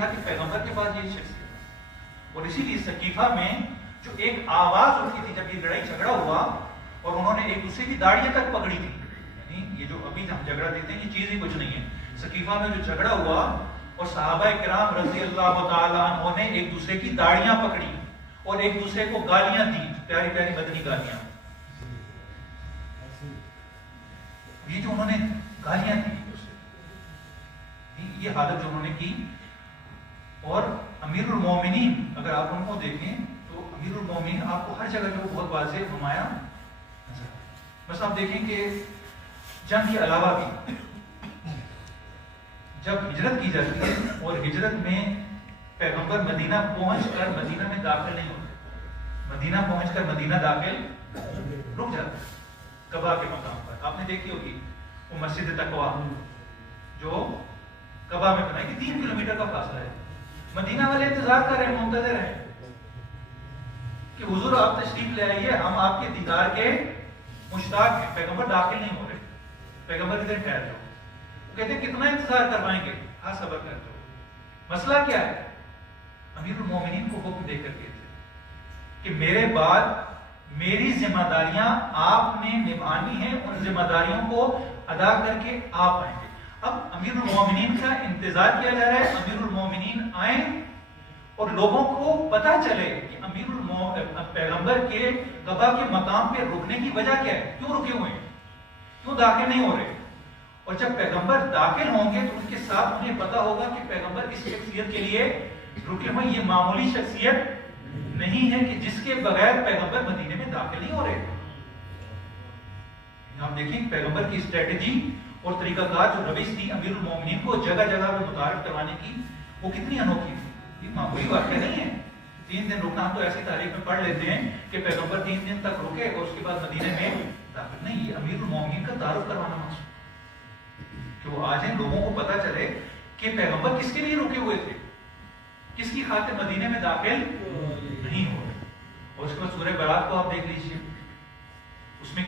تھا کہ پیغمبر کے پاس یہ شخصیت، اور اسی لیے سقیفہ میں جو ایک آواز اٹھی تھی جب یہ لڑائی جھگڑا ہوا اور انہوں نے ایک دوسرے کی داڑیاں تک پکڑی تھی، یعنی یہ جو ابھی ہم جھگڑا دیتے ہیں یہ چیز ہی کچھ نہیں ہے، سقیفہ میں جو جھگڑا ہوا اور صحابہ کرام رضی اللہ تعالی عنہ نے ایک دوسرے کی داڑیاں پکڑی اور ایک دوسرے کو گالیاں دی، پیاری پیاری مدنی گالیاں، یہ جو انہوں نے گالیاں دی یہ حالت جو انہوں نے کی. اور امیر المومنین اگر آپ ان کو دیکھیں تو امیر المومنین آپ کو ہر جگہ جو بہت واضح نمایاں نظر، بس آپ دیکھیں کہ جنگ کے علاوہ بھی جب ہجرت کی جاتی ہے اور ہجرت میں پیغمبر مدینہ پہنچ کر مدینہ میں داخل نہیں ہوتے، مدینہ پہنچ کر مدینہ داخل رک جاتے قبا کے مقام پر. آپ نے دیکھی ہوگی وہ مسجد تقویٰ جو قبا میں بنائی گئی، 3 کلومیٹر کا فاصلہ ہے. مدینہ والے انتظار کر رہے ہیں، منتظر ہیں کہ حضور آپ تشریف لے آئیے، ہم آپ کے دیدار کے مشتاق ہیں. پیغمبر داخل نہیں ہو رہے، پیغمبر ادھر ٹھہر جاؤ. وہ کہتے ہیں کتنا انتظار کروائیں گے، ہاں صبر کر جاؤ. مسئلہ کیا ہے؟ امیر المومنین کو حکم دے کر گئے تھے کہ میرے بعد میری ذمہ داریاں آپ نے نبھانی ہیں، ان ذمہ داریوں کو ادا کر کے آپ آئیں گے. اب امیر المومنین کا انتظار کیا جا رہا ہے، امیر المومنین آئیں اور لوگوں کو پتا چلے کہ پیغمبر کے قبا کے مقام پہ رکنے کی وجہ کیا ہے، کیوں رکے ہوئے ہیں، کیوں داخل نہیں ہو رہے. اور جب پیغمبر داخل ہوں گے تو ان کے ساتھ انہیں پتا ہوگا کہ پیغمبر اس شخصیت کے لیے رکے ہوئے، یہ معمولی شخصیت نہیں ہے کہ جس کے بغیر پیغمبر مدینے میں داخل نہیں ہو رہے. آپ دیکھیں پیغمبر کی اسٹریٹجی اور طریقہ کار جو روش تھی امیر المومنین کو جگہ جگہ پہ متعارف کروانے کی، وہ کتنی انوکھی تھی. یہ معمولی واقعہ نہیں ہے 3 دن رکنا. ہم تو ایسی تاریخ میں پڑھ لیتے ہیں کہ پیغمبر 3 دن تک رکے اور اس کے بعد مدینے میں داخل نہیں. یہ امیر المومنین کا تعارف کروانا مقصود کہ وہ آ جائیں، لوگوں کو پتا چلے کہ پیغمبر کس کے لیے رکے ہوئے تھے، کس کی خاطر مدینے میں داخل نہیں ہو رہے. اور اس کے بعد سورہ برات کو آپ دیکھ لیجیے،